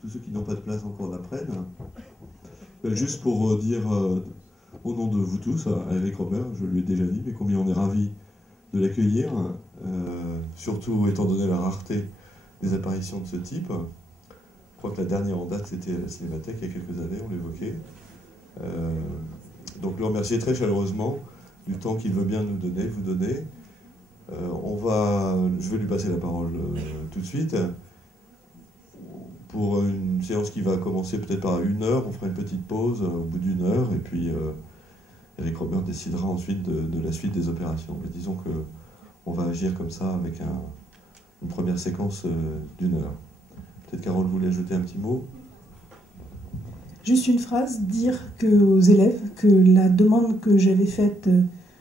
tous ceux qui n'ont pas de place encore l'apprennent. Juste pour dire au nom de vous tous, à Eric Rohmer, je lui ai déjà dit, mais combien on est ravis de l'accueillir, surtout étant donné la rareté des apparitions de ce type. Je crois que la dernière en date, c'était à la Cinémathèque il y a quelques années, on l'évoquait. Donc le remercier très chaleureusement du temps qu'il veut bien nous donner, vous donner. Je vais lui passer la parole tout de suite. Pour une séance qui va commencer peut-être par 1 heure, on fera une petite pause au bout d'1 heure, et puis Eric Rohmer décidera ensuite de la suite des opérations. Mais disons qu'on va agir comme ça avec une première séquence d'1 heure. Peut-être Carole voulait ajouter un petit mot. Juste une phrase, dire aux élèves que la demande que j'avais faite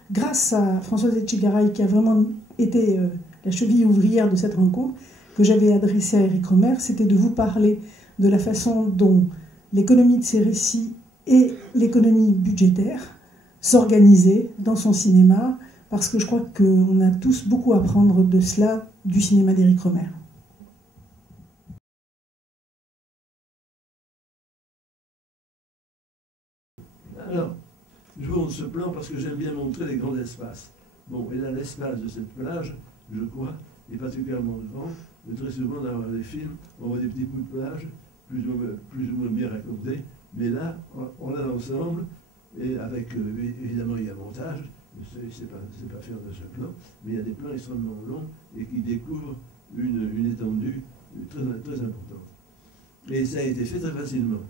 grâce à Françoise Etchegaray, qui a vraiment été la cheville ouvrière de cette rencontre, que j'avais adressée à Eric Rohmer, c'était de vous parler de la façon dont l'économie de ses récits et l'économie budgétaire s'organisaient dans son cinéma, parce que je crois qu'on a tous beaucoup à apprendre de cela du cinéma d'Eric Rohmer. Alors, je vous montre ce plan parce que j'aime bien montrer les grands espaces. Bon, et là, l'espace de cette plage, je crois, est particulièrement grand. Et très souvent, dans les films, on voit des petits bouts de plage, plus ou moins bien racontés. Mais là, on a l'ensemble, et avec, évidemment, il y a montage. C'est pas faire de ce plan, mais il y a des plans extrêmement longs et qui découvrent une étendue très, très importante. Et ça a été fait très facilement.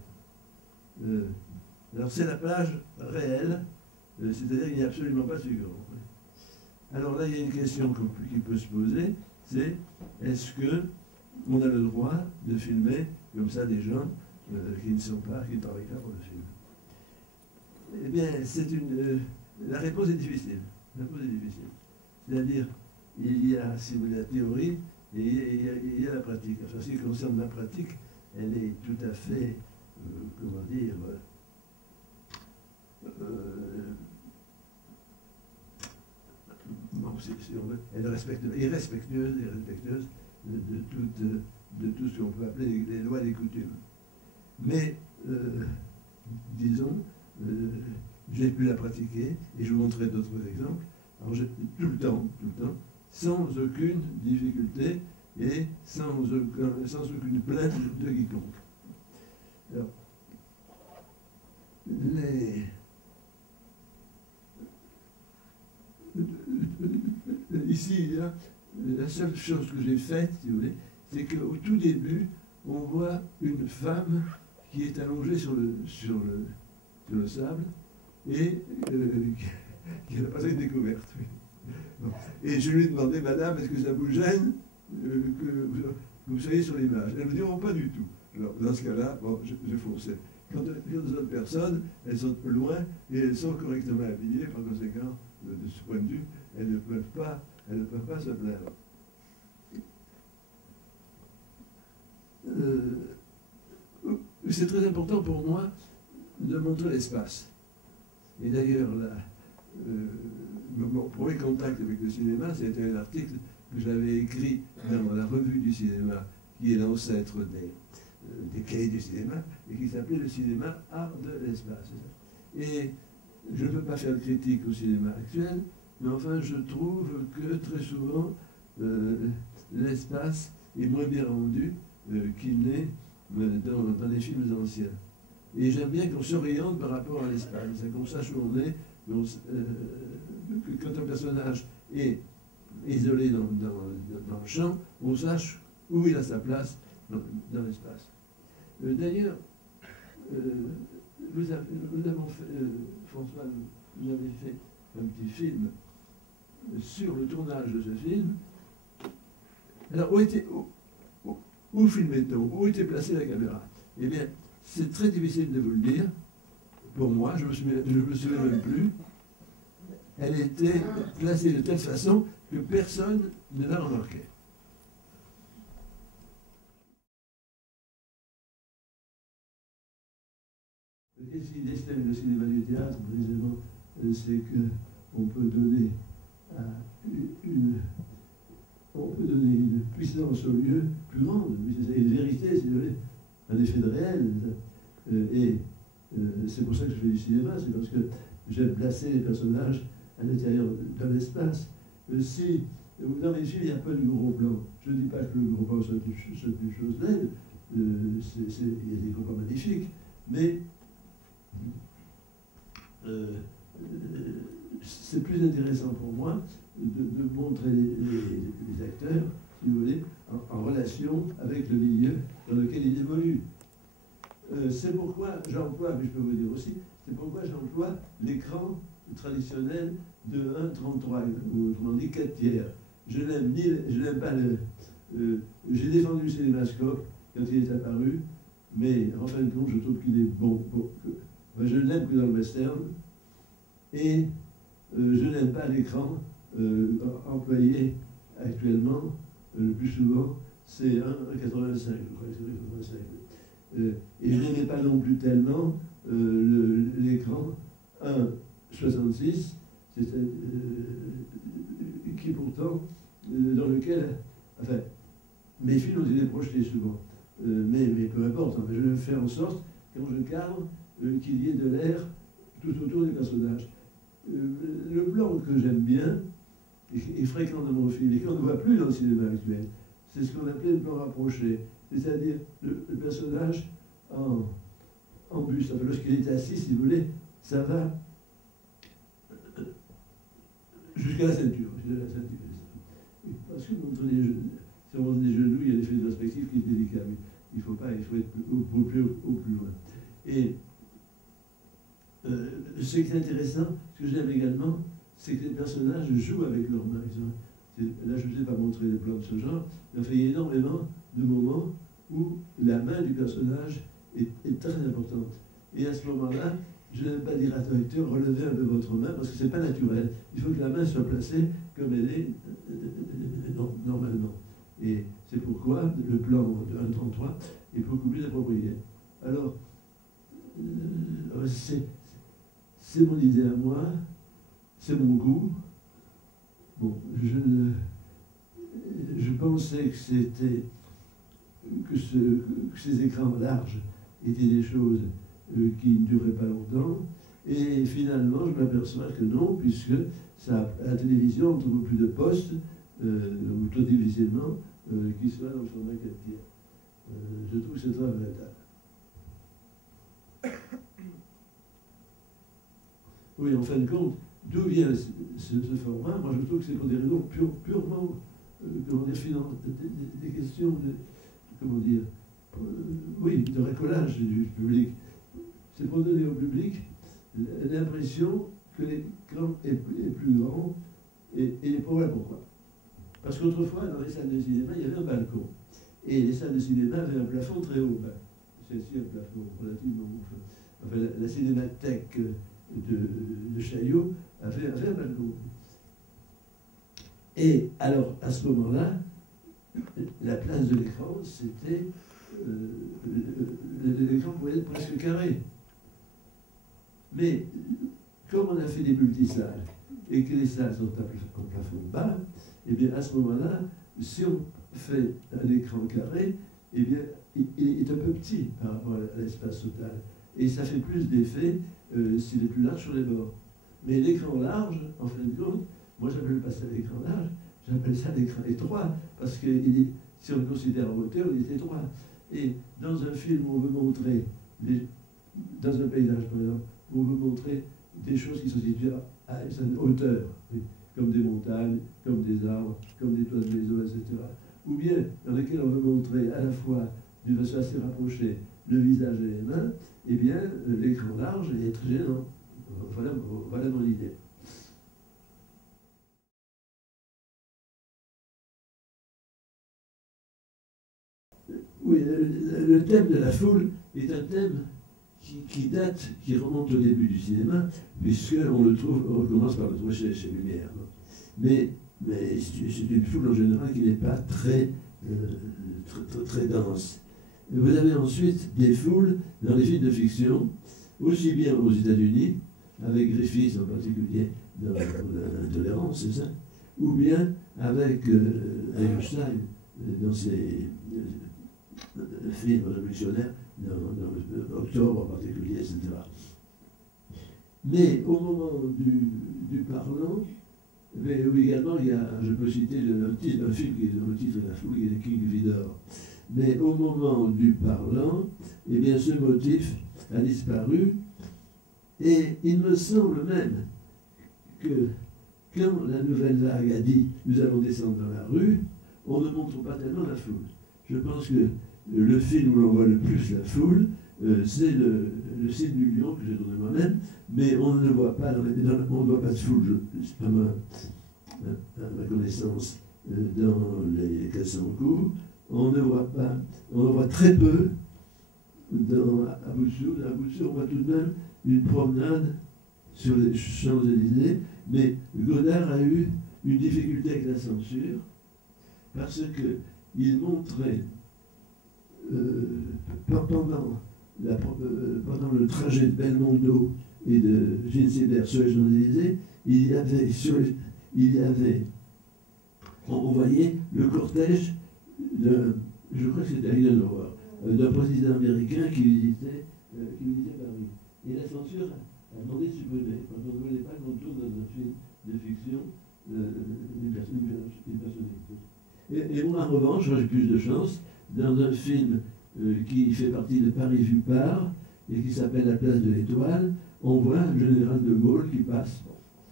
Alors c'est la plage réelle, c'est-à-dire qu'il n'y a absolument pas de figurant. Alors là, il y a une question qui peut se poser, c'est est-ce qu'on a le droit de filmer comme ça des gens qui ne travaillent pas pour le film? Eh bien, la réponse est difficile. La réponse est difficile. C'est-à-dire, il y a, si vous voulez, la théorie et il y a la pratique. Enfin, ce qui concerne la pratique, elle est tout à fait, comment dire, elle est respectueuse de tout ce qu'on peut appeler les lois et les coutumes. Mais, disons, j'ai pu la pratiquer, et je vous montrerai d'autres exemples, alors tout le temps, sans aucune difficulté et sans aucune plainte de quiconque. Alors, ici, là, la seule chose que j'ai faite, si vous voulez, c'est qu'au tout début, on voit une femme qui est allongée sur le sable et qui a passé une découverte. Oui. Bon. Et je lui ai demandé, madame, est-ce que ça vous gêne que vous soyez sur l'image? Elle me dit, oh, pas du tout. Alors, dans ce cas-là, bon, j'ai foncé. Quand les autres personnes, elles sont loin et elles sont correctement habillées, par conséquent, de ce point de vue, elles ne peuvent pas se plaindre. C'est très important pour moi de montrer l'espace. Et d'ailleurs, mon premier contact avec le cinéma, c'était un article que j'avais écrit dans la revue du cinéma, qui est l'ancêtre des cahiers du cinéma, et qui s'appelait le cinéma art de l'espace. Et je ne peux pas faire de critique au cinéma actuel, mais enfin je trouve que très souvent l'espace est moins bien rendu qu'il n'est dans les films anciens. Et j'aime bien qu'on s'oriente par rapport à l'espace, qu'on sache où on est, quand un personnage est isolé dans le champ, on sache où il a sa place dans l'espace. D'ailleurs, nous avons fait, François, vous avez fait un petit film sur le tournage de ce film. Alors, où filmait-on? Où était placée la caméra? Eh bien, c'est très difficile de vous le dire. Pour moi, je ne me souviens même plus. Elle était placée de telle façon que personne ne l'a remarqué. Qu'est-ce qui distingue le cinéma du théâtre, précisément, c'est qu'on peut donner une puissance au lieu plus grande, une vérité, si vous voulez, un effet de réel. C'est pour ça que je fais du cinéma, c'est parce que j'aime placer les personnages à l'intérieur d'un espace. Si dans mes films, il n'y a pas de gros plan, je ne dis pas que le gros plan soit une chose belle, il y a des gros plans magnifiques, mais c'est plus intéressant pour moi de montrer les acteurs, si vous voulez, en relation avec le milieu dans lequel ils évoluent. C'est pourquoi j'emploie, mais je peux vous dire aussi, c'est pourquoi j'emploie l'écran traditionnel de 1,33, ou autrement dit 4 tiers. Je n'aime pas le... j'ai défendu le cinémascope quand il est apparu, mais en fin de compte, je trouve qu'il est bon. Je ne l'aime que dans le western, et je n'aime pas l'écran employé actuellement, le plus souvent, c'est 1,85, je crois que c'est 1,85. Et je n'aimais pas non plus tellement l'écran 1,66, qui pourtant, dans lequel, enfin, mes films ont été projetés souvent. Mais peu importe, je vais faire en sorte, quand je cadre, qu'il y ait de l'air tout autour des personnages. Le plan que j'aime bien, est fréquent dans mon film, et qu'on ne voit plus dans le cinéma actuel, c'est ce qu'on appelait le plan rapproché. C'est-à-dire le personnage en buste. Enfin, lorsqu'il est assis, si vous voulez, ça va jusqu'à la ceinture. Parce que si on montre des genoux, il y a des effets perspectives qui est délicat. Mais il faut être au plus loin. Et ce qui est intéressant, ce que j'aime également, c'est que les personnages jouent avec leurs mains. Là, je ne vous ai pas montré des plans de ce genre, mais enfin, il y a énormément de moments où la main du personnage est très importante. Et à ce moment-là, je n'aime pas dire à l'acteur, relevez un peu votre main, parce que ce n'est pas naturel. Il faut que la main soit placée comme elle est normalement. Et c'est pourquoi le plan de 1,33 est beaucoup plus approprié. Alors, c'est mon idée à moi, c'est mon goût. Bon, je pensais que ces écrans larges étaient des choses qui ne duraient pas longtemps, et finalement je m'aperçois que non, puisque à la télévision on ne trouve plus de postes, ou très difficilement, qui soient dans le format 4 tiers. Je trouve que c'est très regrettable. Oui, en fin de compte, d'où vient ce format? Moi, je trouve que c'est pour des raisons purement, des questions de, de racolage du public. C'est pour donner au public l'impression que l'écran est plus grand, et voilà pourquoi. Parce qu'autrefois, dans les salles de cinéma, il y avait un balcon. Et les salles de cinéma avaient un plafond très haut. C'est-ci un plafond relativement haut. Enfin, la cinémathèque de Chaillot avait un balcon. Et alors, à ce moment-là, la place de l'écran, c'était... l'écran pouvait être presque carré. Mais, comme on a fait des multisalles, et que les salles sont en plafond bas, et bien à ce moment-là, si on fait un écran carré, eh bien, il est un peu petit par rapport à l'espace total. Et ça fait plus d'effet s'il est plus large sur les bords. Mais l'écran large, en fin de compte, moi j'appelle pas ça l'écran large, j'appelle ça l'écran étroit, parce que si on le considère en hauteur, il est étroit. Et dans un film où on veut montrer, dans un paysage par exemple, où on veut montrer des choses qui sont situées à une hauteur, comme des montagnes, comme des arbres, comme des toits de maisons, etc. Ou bien dans lesquels on veut montrer à la fois, d'une façon assez rapprochée, le visage et les mains, eh bien, l'écran large est très gênant. Voilà mon idée. Oui, le thème de la foule est un thème qui remonte au début du cinéma, puisqu'on commence par le trouver chez Lumière. Mais c'est une foule en général qui n'est pas très dense. Vous avez ensuite des foules dans les films de fiction, aussi bien aux États-Unis, avec Griffith en particulier, dans l'intolérance, c'est ça, ou bien avec Einstein dans ses films révolutionnaires, dans Octobre en particulier, etc. Mais au moment du parlant, mais également, il y a, je peux citer un film qui est dans le titre de la foule, il est King Vidor. Mais au moment du parlant, eh bien, ce motif a disparu. Et il me semble même que quand la nouvelle vague a dit « nous allons descendre dans la rue », on ne montre pas tellement la foule. Je pense que le film où l'on voit le plus la foule, c'est le Signe du Lion que j'ai tourné moi-même, mais on ne le voit pas, on ne voit pas de foule, c'est pas à ma connaissance, dans les Cassancourt. On ne voit pas, on voit très peu à Boutsour. À Boutsour, on voit tout de même une promenade sur les Champs-Élysées, mais Godard a eu une difficulté avec la censure, parce qu'il montrait pendant le trajet de Belmondo et de Gilles Sibert sur les Champs-Élysées, on voyait le cortège je crois que c'était Eisenhower, d'un président américain qui visitait Paris. Et la censure a demandé de supprimer, parce qu'on ne voulait pas qu'on tourne dans un film de fiction une personnalité. Et moi, en revanche, j'ai plus de chance, dans un film qui fait partie de Paris vu par, et qui s'appelle La place de l'Étoile, on voit le général de Gaulle qui passe.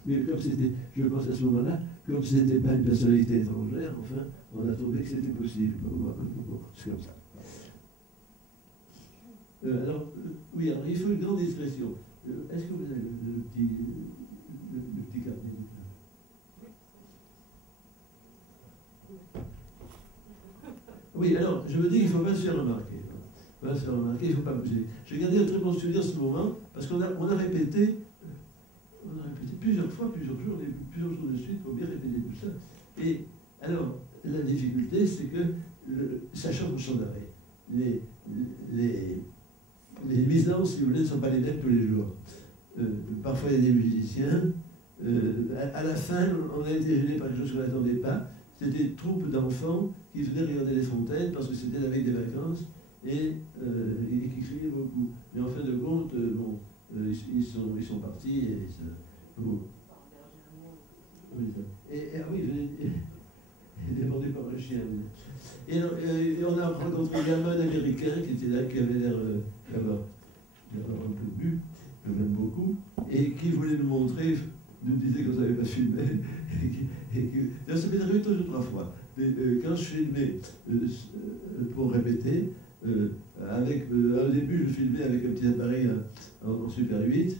Mais comme c'était, je pense à ce moment-là, comme ce n'était pas une personnalité étrangère, enfin, on a trouvé que c'était possible. C'est comme ça. Oui, alors il faut une grande discrétion. Est-ce que vous avez le petit carnet? Oui, alors, je me dis qu'il ne faut pas se faire remarquer. Il ne faut pas bouger. J'ai gardé un très bon souvenir en ce moment, parce qu'on a répété plusieurs fois, plusieurs jours de suite, pour bien répéter tout ça. Et alors, la difficulté, c'est que ça change au champ d'arrêt. Les nuisances, si vous voulez, ne sont pas les mêmes tous les jours. Parfois, il y a des musiciens. À la fin, on a été gêné par quelque chose qu'on n'attendait pas. C'était une troupe d'enfants qui venaient regarder les fontaines parce que c'était la veille des vacances et qui criaient beaucoup. Mais en fin de compte, ils sont partis et débordé par un chien. Et on a rencontré un gamin américain qui était là, qui avait l'air d'avoir un peu bu, quand même beaucoup, et qui voulait nous montrer, nous disait qu'on ne savait pas filmer. Ça m'est arrivé 2 ou 3 fois. Quand je filmais pour répéter, au début je filmais avec un petit appareil en Super 8,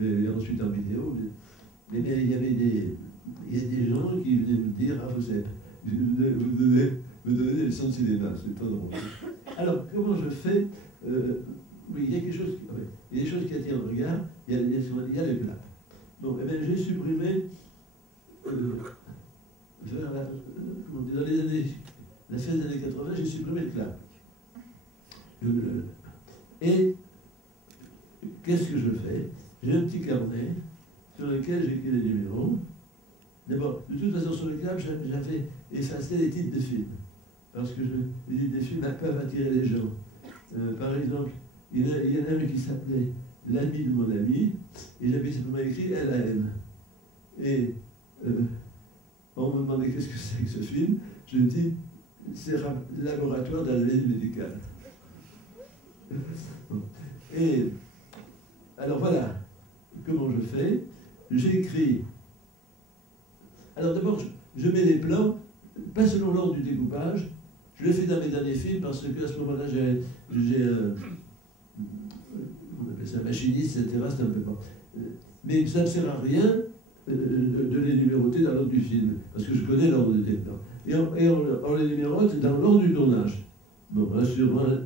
et ensuite en vidéo. Mais il y avait des gens qui venaient me dire « Ah, vous savez, vous devez me donner des leçons de cinéma, c'est pas drôle. » Alors, comment je fais oui, il y a quelque chose il y a des choses qui attirent le regard, il y a le clap. Donc, eh bien, j'ai supprimé dans les années, la fin des années 80, j'ai supprimé le clap. Et qu'est-ce que je fais? J'ai un petit carnet sur lequel j'écris les numéros. D'abord, de toute façon, sur le clap, j'avais effacé les titres de films. Parce que les titres de films peuvent attirer les gens. Par exemple, il y en a un qui s'appelait L'ami de mon ami, et j'avais simplement écrit LAM. Et on me demandait qu'est-ce que c'est que ce film. Je dis, c'est Laboratoire d'analyse médicale. Et alors voilà comment je fais. J'écris. Alors d'abord, je mets les plans, pas selon l'ordre du découpage. Je le fais dans mes derniers films parce qu'à ce moment-là, j'ai on appelle ça machiniste, etc. C'est un peu bon. Mais ça ne sert à rien de les numéroter dans l'ordre du film, parce que je connais l'ordre des plans. Et on les numérote dans l'ordre du tournage. Bon, un sur un,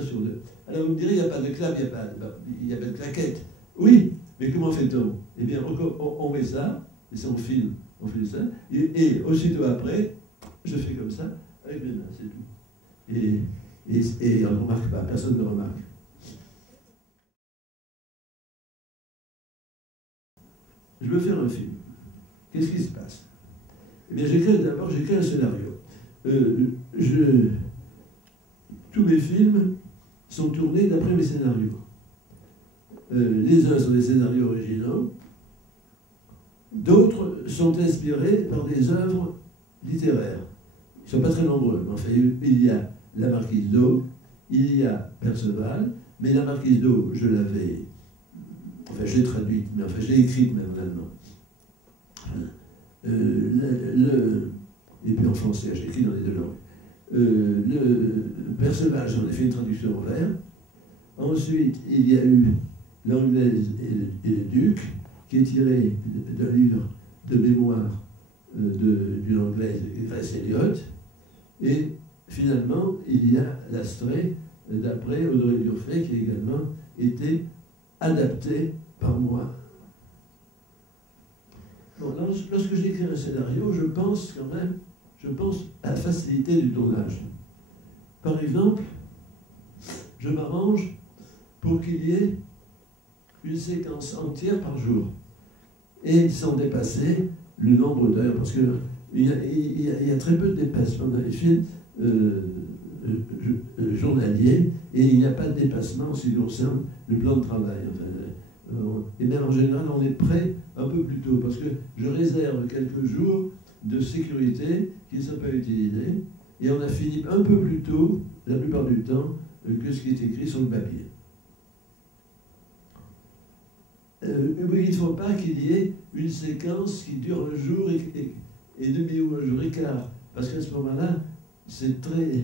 sur deux. Alors vous me direz, il n'y a pas de clap, il n'y a pas de claquette. Oui, mais comment fait-on? Eh bien, on met ça, et ça on filme, on fait ça, et aussitôt après, je fais comme ça, avec mes mains, c'est tout. Et on ne remarque pas, personne ne remarque. Je veux faire un film. Qu'est-ce qui se passe? Eh bien, d'abord, j'écris un scénario. Tous mes films sont tournés d'après mes scénarios. Les uns sont des scénarios originaux, d'autres sont inspirés par des œuvres littéraires. Ils ne sont pas très nombreux, mais enfin, il y a La Marquise d'O, il y a Perceval, mais La Marquise d'O, je l'avais, enfin, je l'ai traduite, mais enfin, je l'ai écrite même en allemand. Et puis en français, j'ai écrit dans les deux langues. Le Perceval, j'en ai fait une traduction en vers. Ensuite, il y a eu L'Anglaise et le Duc, qui est tiré d'un livre de mémoire d'une Anglaise, Grace Elliot. Et finalement, il y a l'Astrée, d'après Audrey Durfay, qui a également été adapté par moi. Bon, lorsque j'écris un scénario, je pense quand même, à la facilité du tournage. Par exemple, je m'arrange pour qu'il y ait une séquence entière par jour, et sans dépasser le nombre d'heures, parce qu'il y a très peu de dépassement dans les films journaliers, et il n'y a pas de dépassement en ce qui concerne le plan de travail. Enfin, et même en général, on est prêt un peu plus tôt, parce que je réserve quelques jours de sécurité qui ne sont pas utilisés, et on a fini un peu plus tôt, la plupart du temps, que ce qui est écrit sur le papier. Il ne faut pas qu'il y ait une séquence qui dure un jour et demi ou un jour et quart, parce qu'à ce moment-là, c'est très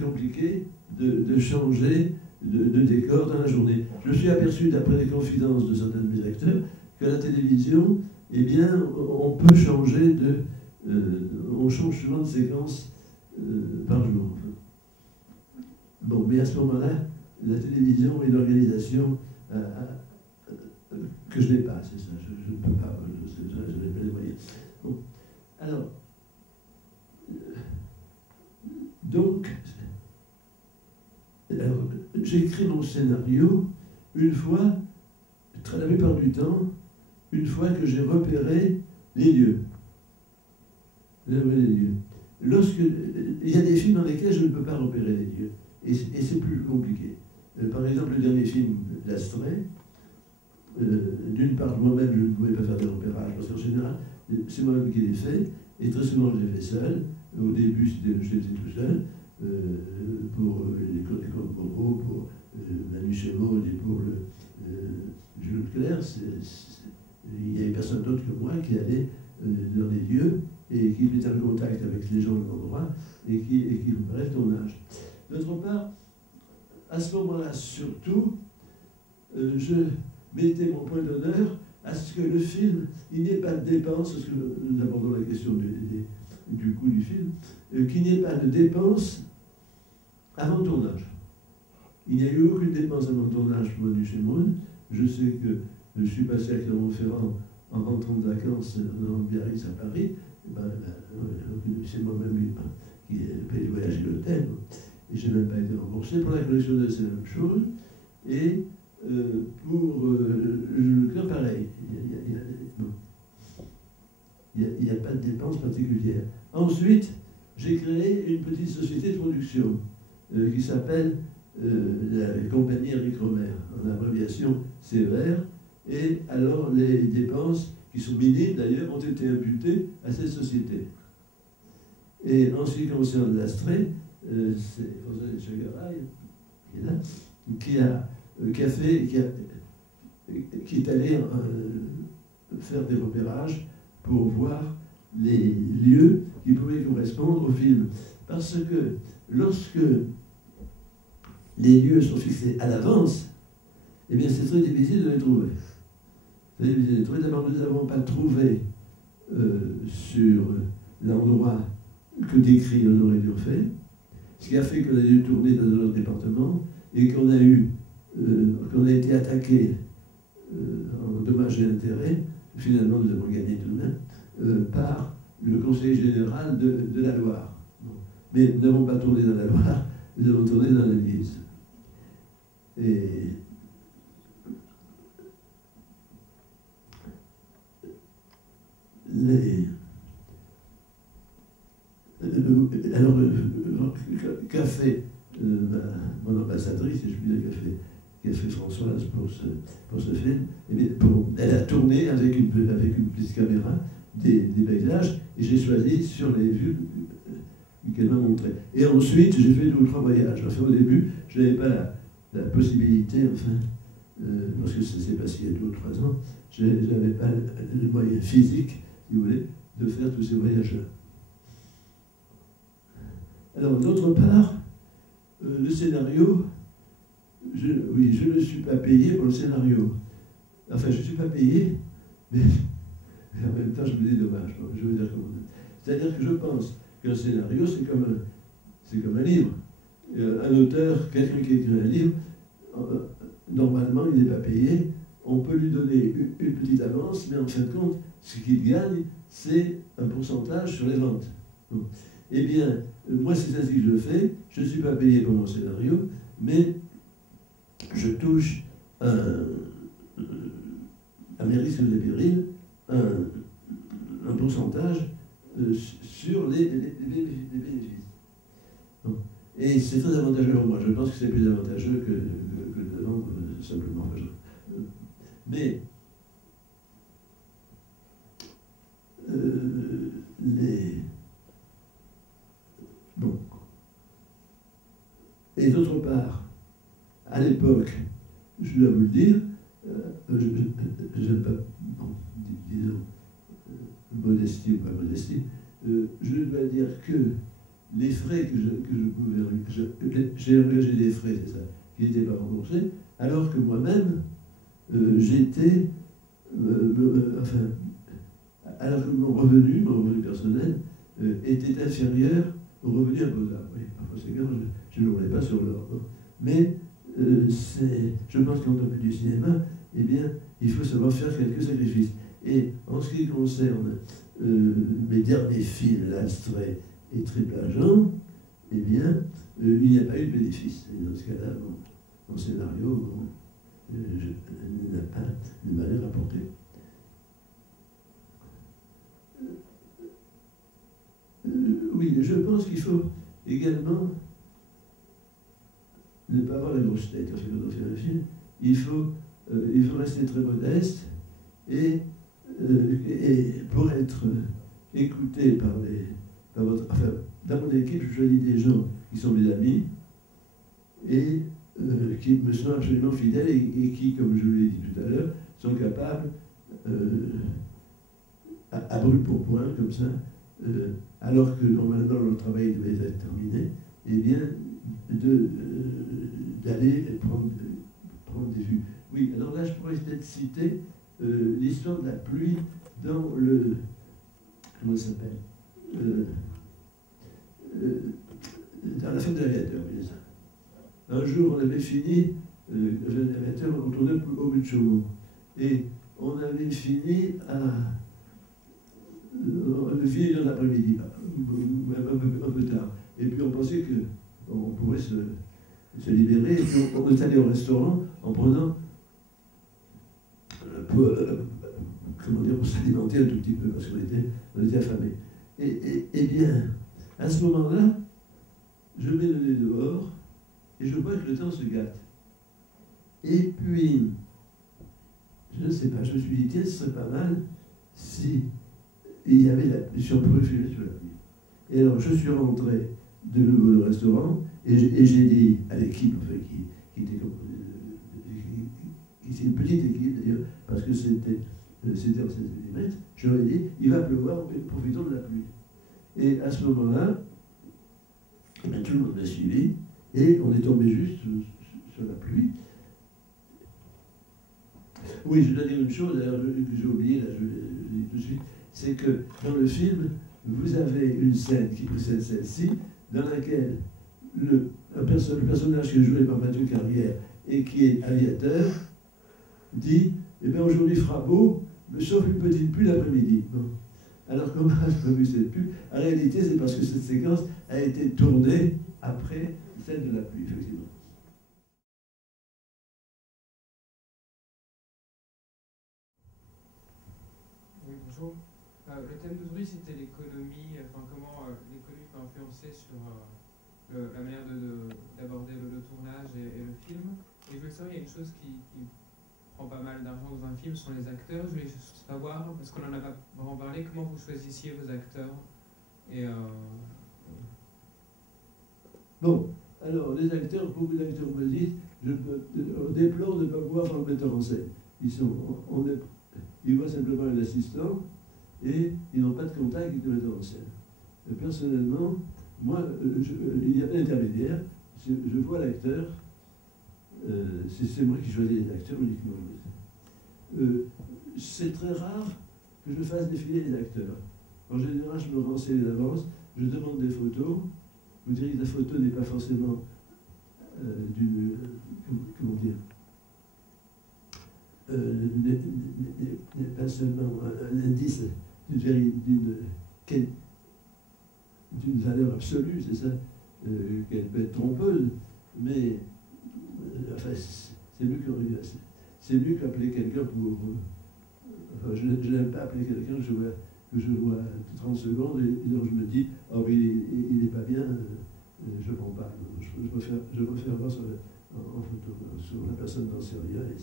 compliqué de changer de décor dans la journée. Je me suis aperçu, d'après les confidences de certains de mes acteurs, qu'à la télévision, eh bien, on peut changer on change souvent de séquence par jour. Bon, mais à ce moment-là, la télévision est une organisation que je n'ai pas, c'est ça, je ne peux pas, je n'ai pas les moyens. Bon. Alors, donc, j'écris mon scénario une fois, la plupart du temps, une fois que j'ai repéré les lieux. Il y a des films dans lesquels je ne peux pas repérer les lieux, et c'est plus compliqué. Par exemple, le dernier film, L'Astrée, d'une part, moi-même, je ne pouvais pas faire de repérage, parce qu'en général, c'est moi-même qui l'ai fait, et très souvent, je l'ai fait seul. Au début, j'étais tout seul, pour les Corbeaux, pour Manu Chémol et pour Jules Clerc. Il n'y avait personne d'autre que moi qui allait dans les lieux et qui mettait en contact avec les gens de l'endroit et qui préparait le tournage. D'autre part, à ce moment-là, surtout, je mettais mon point d'honneur à ce que le film, il n'y ait pas de dépenses, parce que nous abordons la question du coût du film, qu'il n'y ait pas de dépenses avant le tournage. Il n'y a eu aucune dépense avant le tournage pour du Chémol. Je sais que je suis passé à Clermont-Ferrand en rentrant de vacances dans Biarritz à Paris. C'est moi-même qui ai payé le voyage et l'hôtel. Et je n'ai même pas été remboursé. Pour la collection de c'est la même chose. Et pour le cœur, pareil. Il n'y a pas de dépenses particulières. Ensuite, j'ai créé une petite société de production qui s'appelle la compagnie Eric Romer, en abréviation CER. Et alors, les dépenses, qui sont minimes d'ailleurs, ont été imputées à cette société. Et en ce qui concerne l'Astrée, c'est François Chagaray qui est là, qui est allé faire des repérages pour voir les lieux qui pouvaient correspondre au film. Parce que lorsque les lieux sont fixés à l'avance, eh bien c'est très difficile de les trouver. C'est difficile de les trouver. D'abord, nous n'avons pas trouvé sur l'endroit que décrit Honoré Durfay, ce qui a fait qu'on a dû tourner dans un autre département et qu'on a été attaqué en dommages et intérêts. Finalement, nous avons gagné tout de même par le conseiller général de la Loire. Mais nous n'avons pas tourné dans la Loire, nous avons tourné dans la Lise. Et alors, qu'a fait mon ambassadrice, et je puis dire qu'a fait Françoise pour ce film, eh bien, elle a tourné avec une petite caméra des paysages, et j'ai choisi sur les vues qu'elle m'a montrées. Et ensuite, j'ai fait 2 ou 3 voyages. Enfin, au début, je n'avais pas la possibilité, parce que ça s'est passé il y a 2 ou 3 ans, je n'avais pas le moyen physique, si vous voulez, de faire tous ces voyages-là. Alors, d'autre part, le scénario, je ne suis pas payé pour le scénario. Enfin, je ne suis pas payé, mais en même temps, je me dis dommage. Je veux dire comment. C'est-à-dire que je pense qu'un scénario, c'est comme un livre. Un auteur, quelqu'un qui écrit un livre, normalement, il n'est pas payé. On peut lui donner une petite avance, mais en fin de compte, ce qu'il gagne, c'est un pourcentage sur les ventes. Eh bien, moi, c'est ainsi que je le fais. Je ne suis pas payé pour mon scénario, mais je touche à mes risques et périls un pourcentage sur les bénéfices. Et c'est très avantageux pour moi. Je pense que c'est plus avantageux que de vendre simplement. Mais bon. Et d'autre part, à l'époque, je dois vous le dire, disons, modestie ou pas modestie, je dois dire que les frais que je pouvais... J'ai engagé des frais, c'est ça, qui n'étaient pas remboursés, alors que moi-même, j'étais... alors que mon revenu personnel, était inférieur au revenu imposable. Oui, par conséquent, je ne roulais pas sur l'or. Mais je pense qu'en domaine du cinéma, eh bien, il faut savoir faire quelques sacrifices. Et en ce qui concerne mes derniers films, L'Astray et Triple Agent, eh bien, il n'y a pas eu de bénéfice. Et dans ce cas-là, mon scénario ne m'a rien rapporté. Oui, je pense qu'il faut également ne pas avoir la grosse tête quand on fait un film. Il faut rester très modeste et pour être écouté par votre... Enfin, dans mon équipe, je choisis des gens qui sont mes amis et qui me sont absolument fidèles et qui, comme je vous l'ai dit tout à l'heure, sont capables, à brûle pour point, comme ça, alors que normalement leur travail devait être terminé, eh bien, d'aller prendre des vues. Oui, alors là, je pourrais peut-être citer l'histoire de la pluie dans le... Comment ça s'appelle dans la fête de l'aviateur, oui, c'est ça. Un jour, on avait fini, l'aviateur, on tournait au but de Chaumont. Et on avait fini fini dans l'après-midi, un peu tard. Et puis on pensait qu'on pourrait se libérer. Et puis on est allé au restaurant en prenant comment dire, pour s'alimenter un tout petit peu, parce qu'on était affamés. Et bien, à ce moment-là, je mets le nez dehors et je vois que le temps se gâte. Et puis, je ne sais pas, je me suis dit, tiens, ce serait pas mal si il y avait si on pouvait filmer sur la pluie. Et alors, je suis rentré de nouveau au restaurant et j'ai dit à l'équipe, enfin, qui était comme... C'est une petite équipe d'ailleurs, parce que c'était en 16 mm, je leur ai dit, il va pleuvoir, profitons de la pluie. Et à ce moment-là, tout le monde m'a suivi, et on est tombé juste sur la pluie. Oui, je dois dire une chose, d'ailleurs, que j'ai oublié, là, je le dis tout de suite, c'est que dans le film, vous avez une scène qui précède celle-ci, dans laquelle le personnage qui est joué par Mathieu Carrière et qui est aviateur, dit, eh bien aujourd'hui il fera beau, mais sauf une petite pluie l'après-midi. Bon. Alors comment j'ai vu cette pluie? En réalité, c'est parce que cette séquence a été tournée après celle de la pluie, effectivement. Oui, bonjour. Le thème d'aujourd'hui, c'était l'économie, enfin comment l'économie peut influencer sur la manière d'aborder le tournage et le film. Et je voulais savoir, il y a une chose qui prend pas mal d'argent dans un film, sont les acteurs. Je voulais juste savoir, parce qu'on n'en a pas vraiment parlé, comment vous choisissiez vos acteurs. Et Bon, alors les acteurs, beaucoup d'acteurs me disent, on déplore de ne pas pouvoir voir le metteur en scène. Ils voient simplement un assistant et ils n'ont pas de contact avec le metteur en scène. Personnellement, moi, il y a un intermédiaire, je vois l'acteur, c'est moi qui choisis les acteurs uniquement. C'est très rare que je fasse défiler les acteurs. En général, je me renseigne d'avance, je demande des photos. Vous direz que la photo n'est pas forcément comment dire, n'est pas seulement un indice d'une valeur absolue, c'est ça, qu'elle peut être trompeuse, mais enfin, c'est mieux qu'appeler quelqu'un pour. Enfin, je n'aime pas appeler quelqu'un que je vois 30 secondes et donc je me dis, oh, mais il n'est pas bien, je ne prends pas. Je préfère voir en photo sur la personne n'en sait rien et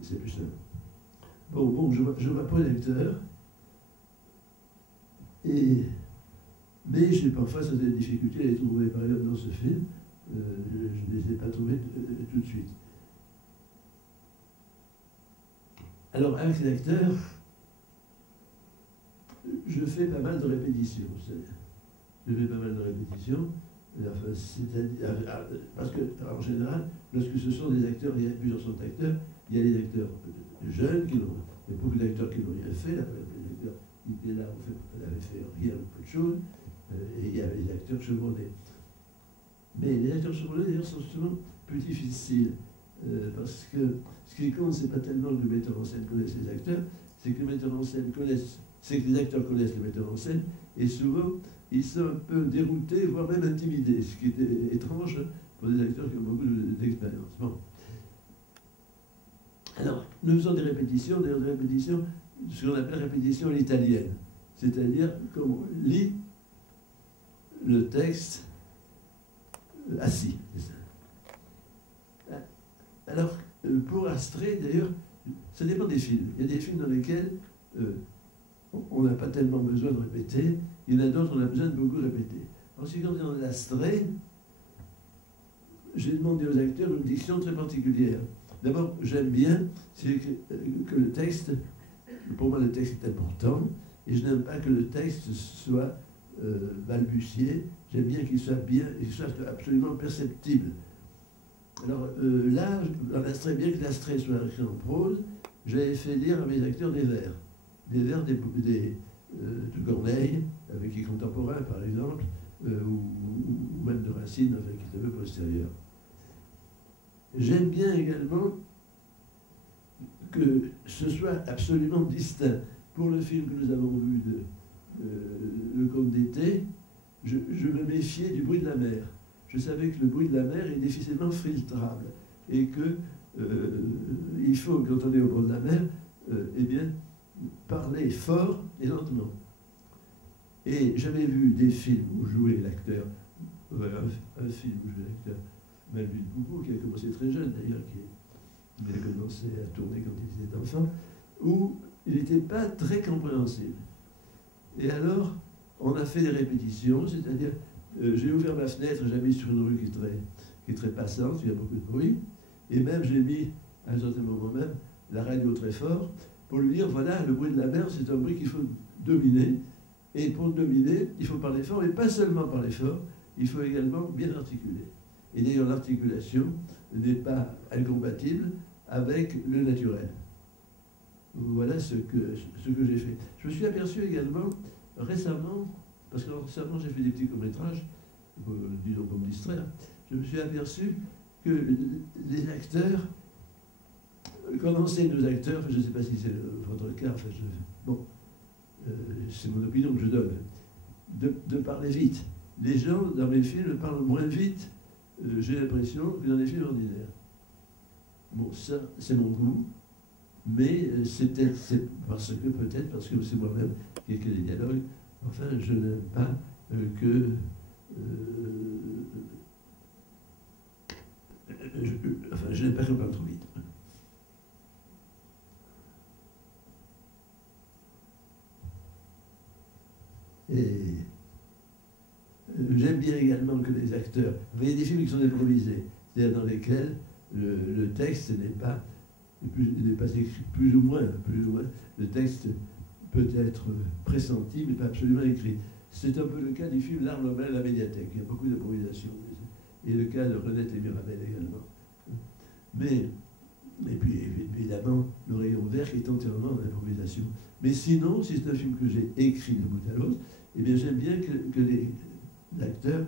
c'est plus simple. Bon, je vois pas l'acteur, mais j'ai parfois des difficultés à les trouver. Par exemple, dans ce film, je ne les ai pas trouvés tout de suite. Alors, avec l'acteur, je fais pas mal de répétitions. Je fais pas mal de répétitions. Enfin, parce qu'en général, lorsque ce sont des acteurs, il y a plusieurs sortes d'acteurs, il y a les acteurs jeunes, il y a beaucoup d'acteurs qui n'ont rien fait. Les acteurs qui étaient là n'avaient fait rien ou peu de choses. Et il y avait les acteurs chevronnés. Mais les acteurs chevronnés, d'ailleurs, sont souvent plus difficiles. Parce que ce qui compte, c'est pas tellement que le metteur en scène connaisse les acteurs, c'est que c'est que les acteurs connaissent le metteur en scène, et souvent, ils sont un peu déroutés, voire même intimidés, ce qui est étrange pour des acteurs qui ont beaucoup d'expérience. Bon. Alors, nous faisons des répétitions, d'ailleurs des répétitions, ce qu'on appelle répétition à l'italienne, c'est-à-dire qu'on lit le texte assis. Alors, pour Astrée, d'ailleurs, ça dépend des films. Il y a des films dans lesquels on n'a pas tellement besoin de répéter, il y en a d'autres, on a besoin de beaucoup répéter. En ce qui concerne l'Astrée, j'ai demandé aux acteurs une diction très particulière. D'abord, j'aime bien que le texte, pour moi le texte est important, et je n'aime pas que le texte soit balbutié, j'aime bien qu'il soit absolument perceptible. Alors là, on a bien que l'Astrée soit écrit en prose, j'avais fait lire à mes acteurs des vers de Corneille, avec les contemporains par exemple, ou même de Racine, avec qui est un peu postérieur. J'aime bien également que ce soit absolument distinct. Pour le film que nous avons vu Le Conte d'été, je me méfiais du bruit de la mer. Je savais que le bruit de la mer est difficilement filtrable et que il faut, quand on est au bord de la mer, eh bien, parler fort et lentement. Et j'avais vu des films où jouait l'acteur, un film où jouait l'acteur Melville Poupeau, qui a commencé très jeune d'ailleurs, qui a commencé à tourner quand il était enfant, où il n'était pas très compréhensible. Et alors, on a fait des répétitions, c'est-à-dire, j'ai ouvert ma fenêtre, j'ai mis sur une rue qui est très passante, il y a beaucoup de bruit, et même j'ai mis, à un certain moment même, la radio très fort, pour lui dire, voilà, le bruit de la mer, c'est un bruit qu'il faut dominer, et pour le dominer, il faut parler fort, mais pas seulement parler fort, il faut également bien articuler. Et d'ailleurs, l'articulation n'est pas incompatible avec le naturel. Voilà ce que j'ai fait. Je me suis aperçu également, récemment, parce que récemment j'ai fait des petits courts-métrages, disons pour me distraire, je me suis aperçu que les acteurs, quand on enseigne aux acteurs, je ne sais pas si c'est votre cas, enfin, c'est mon opinion que je donne, de parler vite. Les gens, dans mes films, parlent moins vite, j'ai l'impression, que dans les films ordinaires. Bon, ça, c'est mon goût, mais c'est parce que c'est moi-même qui ai écrit les dialogues. Enfin, je n'aime pas que je n'aime pas qu'on parle trop vite. Et j'aime bien également que les acteurs... Vous voyez des films qui sont improvisés, c'est-à-dire dans lesquels le texte n'est pas écrit plus ou moins. Le texte peut être pressenti, mais pas absolument écrit. C'est un peu le cas du film L'Art Nobel à la médiathèque. Il y a beaucoup d'improvisation. Et le cas de Renette et Mirabel également. Mais, et puis évidemment, Le Rayon Vert qui est entièrement en improvisation. Mais sinon, si c'est un film que j'ai écrit de bout à l'autre, eh bien j'aime bien que les acteurs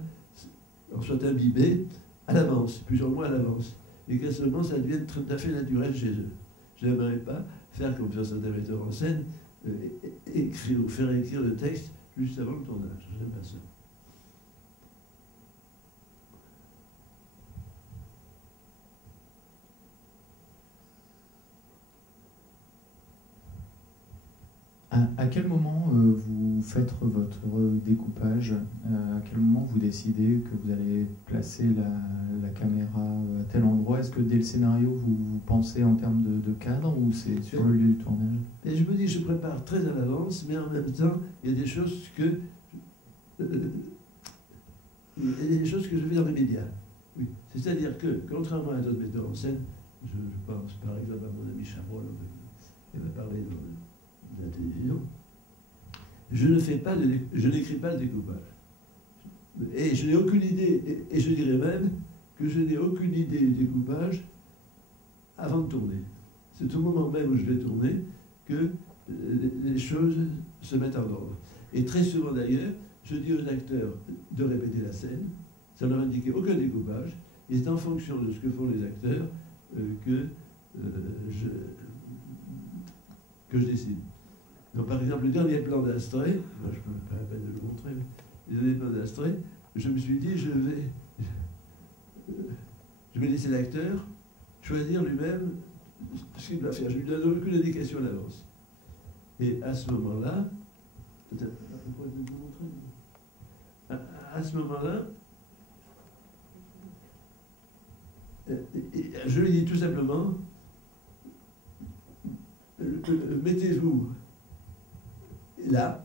en soient imbibés à l'avance, plusieurs mois à l'avance. Et qu'à ce moment, ça devienne tout à fait naturel chez eux. Je n'aimerais pas faire comme faire certains metteurs en scène, écrire ou faire écrire le texte juste avant le tournage. Je n'aime pas ça. À quel moment vous faites votre découpage? À quel moment vous décidez que vous allez placer la caméra à tel endroit? Est-ce que dès le scénario, vous pensez en termes de cadre ou c'est sur le lieu du tournage? Et je me dis, je prépare très à l'avance, mais en même temps, il y a des choses que... il y a des choses que je fais dans les médias. Oui. C'est-à-dire que, contrairement à d'autres metteurs en scène, je pense par exemple à mon ami Chabrol, qui m'a parlé de la télévision, je n'écris pas le découpage. Et je n'ai aucune idée, et je dirais même que je n'ai aucune idée du découpage avant de tourner. C'est au moment même où je vais tourner que les choses se mettent en ordre. Et très souvent d'ailleurs, je dis aux acteurs de répéter la scène, ça ne leur indique aucun découpage, et c'est en fonction de ce que font les acteurs que je décide. Donc, par exemple, le dernier plan d'Astrée, moi je ne peux pas la peine de le montrer, mais le dernier plan d'Astrée, je me suis dit, je vais laisser l'acteur choisir lui-même ce qu'il doit faire. Je ne lui donne aucune indication à l'avance. Et à ce moment-là, à ce moment-là, je lui dis tout simplement, mettez-vous là,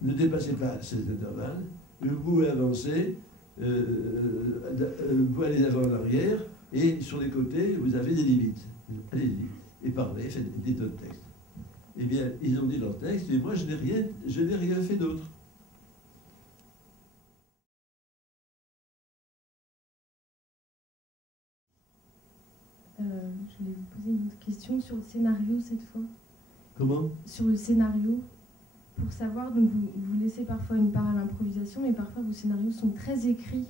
ne dépassez pas cet intervalle, vous pouvez avancer, vous allez d'avant en arrière, et sur les côtés, vous avez des limites. Allez-y, et parlez, faites des d'autres textes. Eh bien, ils ont dit leur texte, et moi, je n'ai rien fait d'autre. Je voulais vous poser une autre question sur le scénario cette fois. Comment? Sur le scénario, pour savoir, donc vous laissez parfois une part à l'improvisation, mais parfois vos scénarios sont très écrits.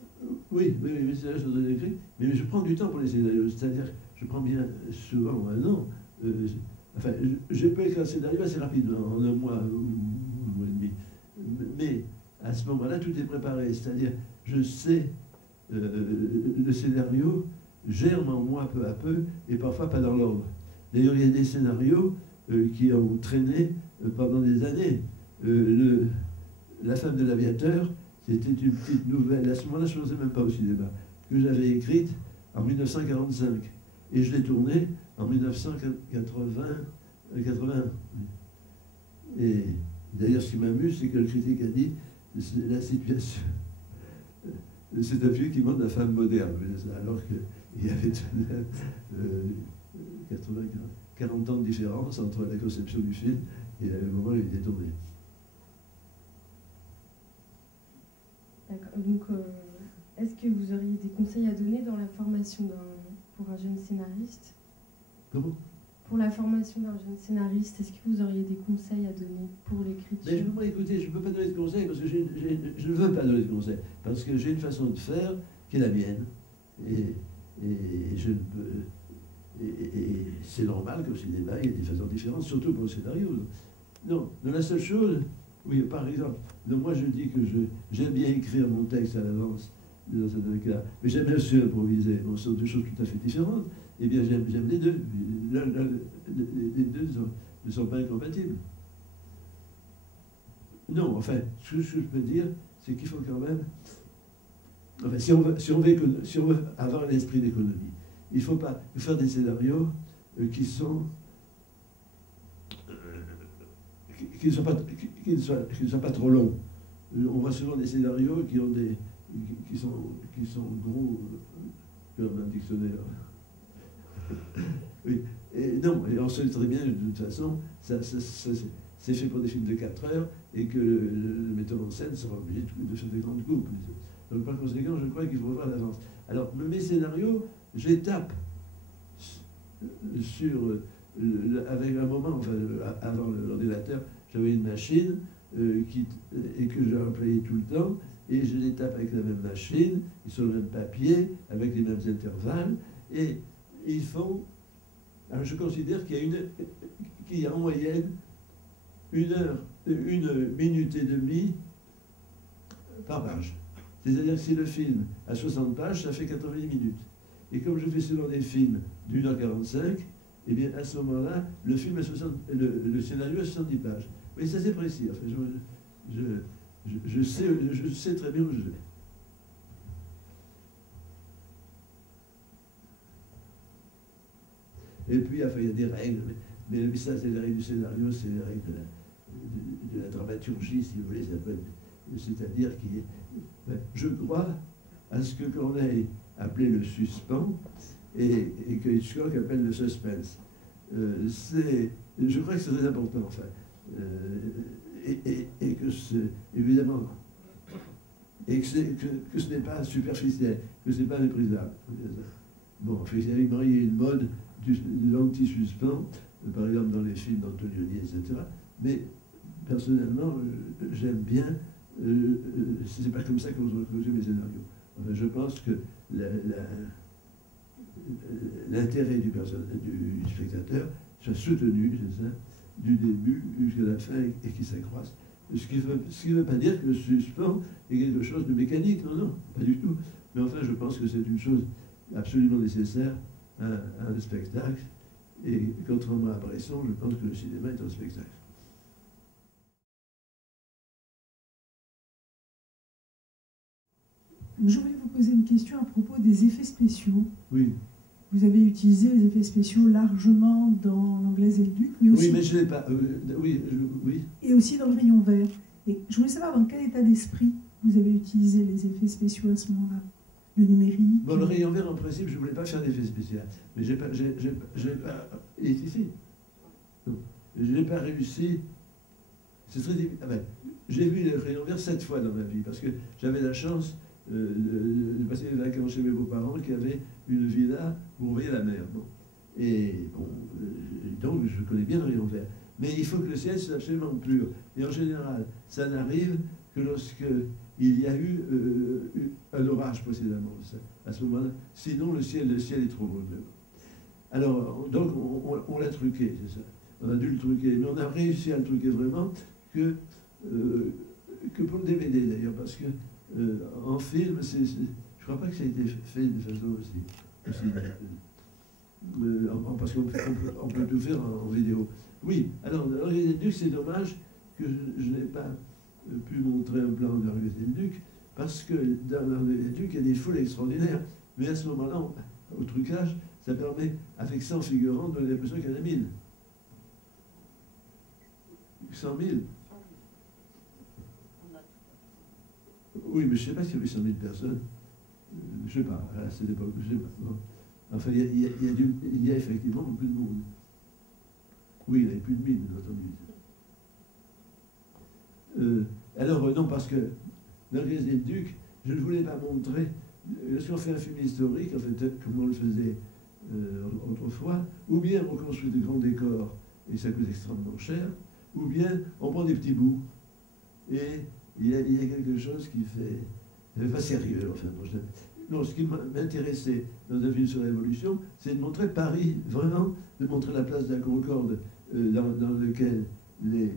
Oui, mes scénarios sont très écrits, mais je prends du temps pour les scénarios, c'est-à-dire, je prends bien souvent un an. Enfin, je peux écrire un scénario assez rapidement, en un mois ou un mois et demi. Mais à ce moment-là, tout est préparé, c'est-à-dire, je sais le scénario germe en moi peu à peu, et parfois pas dans l'ordre. D'ailleurs, il y a des scénarios qui ont traîné pendant des années. La femme de l'aviateur, c'était une petite nouvelle, à ce moment-là, je ne pensais même pas au cinéma, que j'avais écrite en 1945. Et je l'ai tournée en 1980. Et d'ailleurs, ce qui m'amuse, c'est que le critique a dit, la situation... C'est un vieux qui montre la femme moderne, alors qu'il y avait 40 ans de différence entre la conception du film et le moment où il était tourné. D'accord. Donc, est-ce que vous auriez des conseils à donner dans la formation pour un jeune scénariste? Comment? Pour la formation d'un jeune scénariste, est-ce que vous auriez des conseils à donner pour l'écriture? Mais écoutez, je ne peux pas donner de conseils parce que je ne veux pas donner de conseils, parce que j'ai une façon de faire qui est la mienne. Et c'est normal qu'au cinéma, il y ait des façons différentes, surtout pour le scénario. Non, la seule chose, oui, par exemple, moi je dis que j'aime bien écrire mon texte à l'avance, dans certains cas, mais j'aime bien aussi improviser. Bon, ce sont deux choses tout à fait différentes. Eh bien, j'aime les deux. Les deux ne sont pas incompatibles. Non, enfin, ce que je peux dire, c'est qu'il faut quand même enfin, si on veut avoir un esprit d'économie, il ne faut pas faire des scénarios qui ne soient pas trop longs. On voit souvent des scénarios qui sont gros comme un dictionnaire. Oui. Et non, et on sait très bien, de toute façon, c'est fait pour des films de 4 heures et que le metteur en scène sera obligé de faire des grandes coupes. Donc par conséquent, je crois qu'il faut voir l'avance. Alors, mes scénarios, je les tape avec un moment, enfin, avant l'ordinateur, j'avais une machine et que j'ai employée tout le temps, et je les tape avec la même machine, sur le même papier, avec les mêmes intervalles, et ils font... Alors je considère qu'il y a en moyenne 1 minute et demie par page. C'est-à-dire que si le film a 60 pages, ça fait 90 minutes. Et comme je fais souvent des films d'1h45, eh bien à ce moment-là, le scénario a 70 pages. Oui, ça c'est précis. Enfin, je sais très bien où je vais. Et puis, enfin, il y a des règles, mais ça, c'est les règles du scénario, c'est les règles de la dramaturgie, si vous voulez. C'est-à-dire je crois à ce que Corneille appelait le suspens et que Hitchcock appelle le suspense. Je crois que c'est très important, enfin. Et que c'est, évidemment, et que ce n'est pas superficiel, que ce n'est pas méprisable. Bon, effectivement, il y a une mode de l'anti-suspens, par exemple dans les films d'Antonioni, etc. Mais personnellement, j'aime bien, c'est pas comme ça que j'aime mes scénarios. Enfin, je pense que l'intérêt du spectateur soit soutenu, c'est ça, du début jusqu'à la fin et qui s'accroisse. Ce qui ne veut pas dire que le suspens est quelque chose de mécanique, non, pas du tout. Mais enfin, je pense que c'est une chose absolument nécessaire à un spectacle. Et contrairement à Bresson, je pense que le cinéma est un spectacle. Je voulais vous poser une question à propos des effets spéciaux. Oui. Vous avez utilisé les effets spéciaux largement dans L'Anglaise et le Duc, mais aussi... Oui, mais je ne l'ai pas... oui. Et aussi dans Le Rayon Vert. Et je voulais savoir dans quel état d'esprit vous avez utilisé les effets spéciaux à ce moment-là. Le numérique... Bon, Le Rayon Vert, en principe, je ne voulais pas faire d'effets spéciaux. Mais j'ai pas... Il est ici. Je n'ai pas réussi... C'est très difficile. Ah ben, j'ai vu Le Rayon Vert 7 fois dans ma vie, parce que j'avais la chance... de passer les vacances chez mes beaux-parents qui avaient une villa où on voyait la mer. Bon. Et bon, donc je connais bien Le Rayon Vert. Mais il faut que le ciel soit absolument pur. Et en général, ça n'arrive que lorsque il y a eu un orage précédemment, à ce moment-là. Sinon, le ciel est trop beau. Alors, donc, on l'a truqué, c'est ça. On a dû le truquer. Mais on a réussi à le truquer vraiment que pour le DVD, d'ailleurs, parce que en film, je ne crois pas que ça a été fait de façon aussi parce qu'on peut tout faire en vidéo. Oui, alors, dans L'Anglaise et le Duc, c'est dommage que je n'ai pas pu montrer un plan de L'Anglaise et le Duc, parce que dans L'Anglaise et le Duc, il y a des foules extraordinaires. Mais à ce moment-là, au trucage, ça permet, avec 100 figurants, de donner l'impression qu'il y en a 1000. 100 000. Oui, mais je ne sais pas s'il y avait 100 000 personnes. Je ne sais pas, à cette époque, je ne sais pas. Bon. Enfin, il y a effectivement beaucoup de monde. Oui, il y avait plus de 1000, bien entendu. Alors, non, parce que dans L'Anglaise et le Duc, je ne voulais pas montrer... Lorsqu'on fait un film historique, en fait, comme on le faisait autrefois, ou bien on construit de grands décors, et ça coûte extrêmement cher, ou bien on prend des petits bouts. Et il y a quelque chose qui fait... pas sérieux, enfin. Non, ce qui m'intéressait dans un film sur la Révolution, c'est de montrer Paris, vraiment, de montrer la place de la Concorde dans lequel les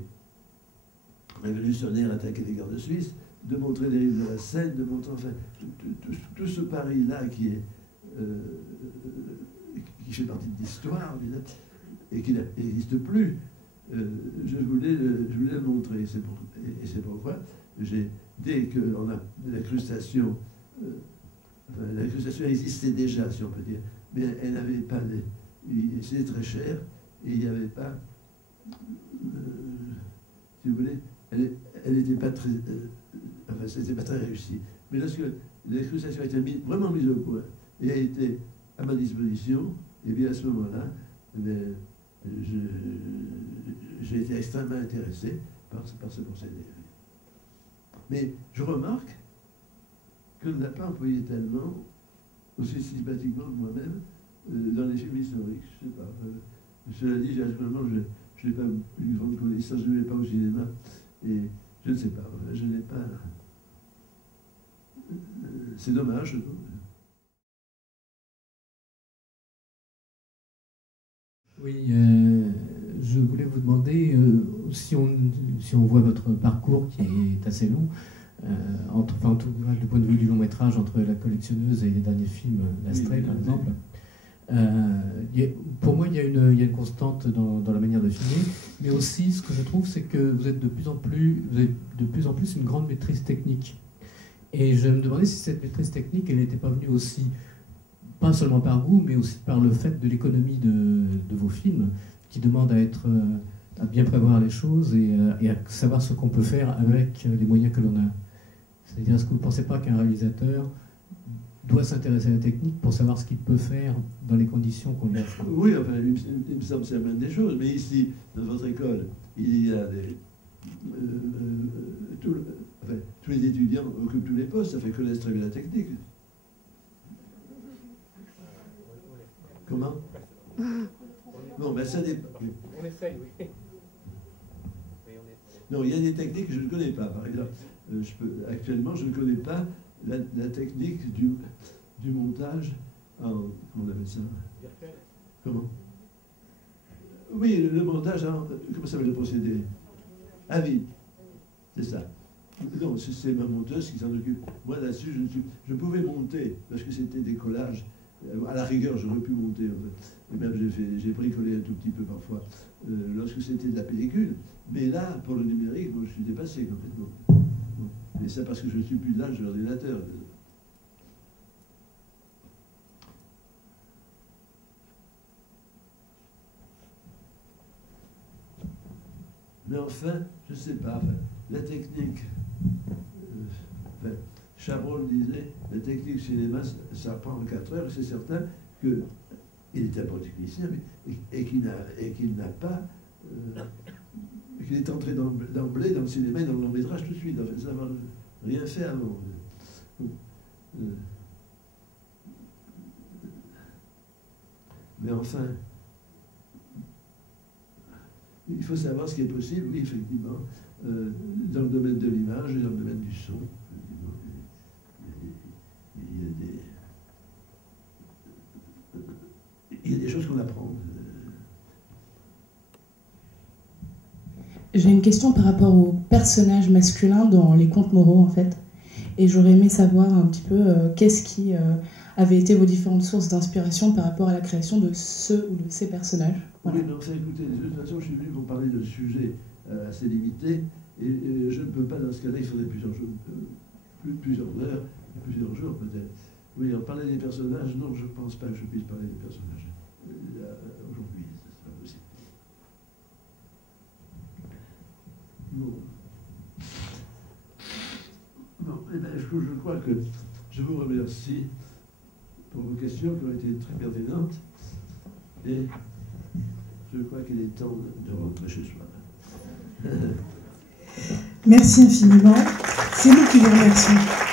révolutionnaires attaquaient les gardes suisses, de montrer les rives de la Seine, de montrer, enfin, tout ce Paris-là qui fait partie de l'histoire, et qui n'existe plus. Je voulais le montrer. Et c'est pourquoi, dès qu'on a de l'incrustation enfin, l'incrustation existait déjà, si on peut dire, mais elle n'avait pas c'était très cher, et il n'y avait pas, si vous voulez, elle n'était pas très, enfin, c'était pas très réussi. Mais lorsque l'incrustation a été vraiment mise au point et a été à ma disposition, et bien à ce moment-là, j'ai été extrêmement intéressé par ce procédé. Mais je remarque qu'on n'a pas employé tellement, aussi systématiquement que moi-même, dans les films historiques. Je ne sais pas. Cela dit, actuellement, je n'ai pas une grande connaissance, je ne vais pas au cinéma, et je ne sais pas. Je n'ai pas. C'est dommage. Oui, je voulais vous demander, si on voit votre parcours qui est assez long, en tout cas du point de vue du long métrage, entre La collectionneuse et les derniers films, L'Astray par exemple, pour moi il y a une constante dans la manière de filmer, mais aussi ce que je trouve, c'est que vous avez de plus en plus une grande maîtrise technique. Et je me demandais si cette maîtrise technique, elle n'était pas venue aussi, pas seulement par goût, mais aussi par le fait de l'économie de vos films, qui demande à bien prévoir les choses et à savoir ce qu'on peut faire avec les moyens que l'on a. C'est-à-dire, est-ce que vous ne pensez pas qu'un réalisateur doit s'intéresser à la technique pour savoir ce qu'il peut faire dans les conditions qu'on lui offre? Oui, enfin, il me semble que c'est la même des choses, mais ici, dans votre école, il y a tous les étudiants occupent tous les postes, ça fait connaître très bien la technique. Comment? Non, ben ça dépend. On essaye, oui. Non, il y a des techniques que je ne connais pas. Par exemple, actuellement, je ne connais pas la technique du montage en... Comment on appelle ça? Comment? Oui, le montage en... Comment s'appelle le procédé? À vide. C'est ça. Non, c'est ma monteuse qui s'en occupe. Moi, là-dessus, je pouvais monter, parce que c'était des collages. À la rigueur, j'aurais pu monter, en fait. Et même, j'ai bricolé un tout petit peu parfois, lorsque c'était de la pellicule. Mais là, pour le numérique, moi, je suis dépassé complètement. Et c'est parce que je ne suis plus de l'âge de l'ordinateur. Mais enfin, je ne sais pas, enfin, la technique... Chabrol disait, la technique cinéma, ça prend 4 heures, c'est certain qu'il était un bon technicien, et qu'il n'a pas... qu'il est entré d'emblée dans le cinéma et dans le long métrage tout de suite, en fait, ça n'a rien fait avant. Mais enfin, il faut savoir ce qui est possible, oui, effectivement, dans le domaine de l'image et dans le domaine du son. Il y a des choses qu'on apprend. J'ai une question par rapport aux personnages masculins dans les contes moraux, en fait. Et j'aurais aimé savoir un petit peu qu'est-ce qui avait été vos différentes sources d'inspiration par rapport à la création de ce ou de ces personnages. Voilà. Oui, mais enfin, écoutez, de toute façon, je suis venu pour parler de sujets assez limités, et je ne peux pas, dans ce cas-là, il faudrait plusieurs heures, plusieurs jours peut-être. Oui, en parler des personnages, non, je ne pense pas que je puisse parler des personnages. Aujourd'hui, c'est pas possible. Non. Non, eh bien, je crois que je vous remercie pour vos questions qui ont été très pertinentes, et je crois qu'il est temps de rentrer chez soi. Merci infiniment. C'est nous qui vous remercions.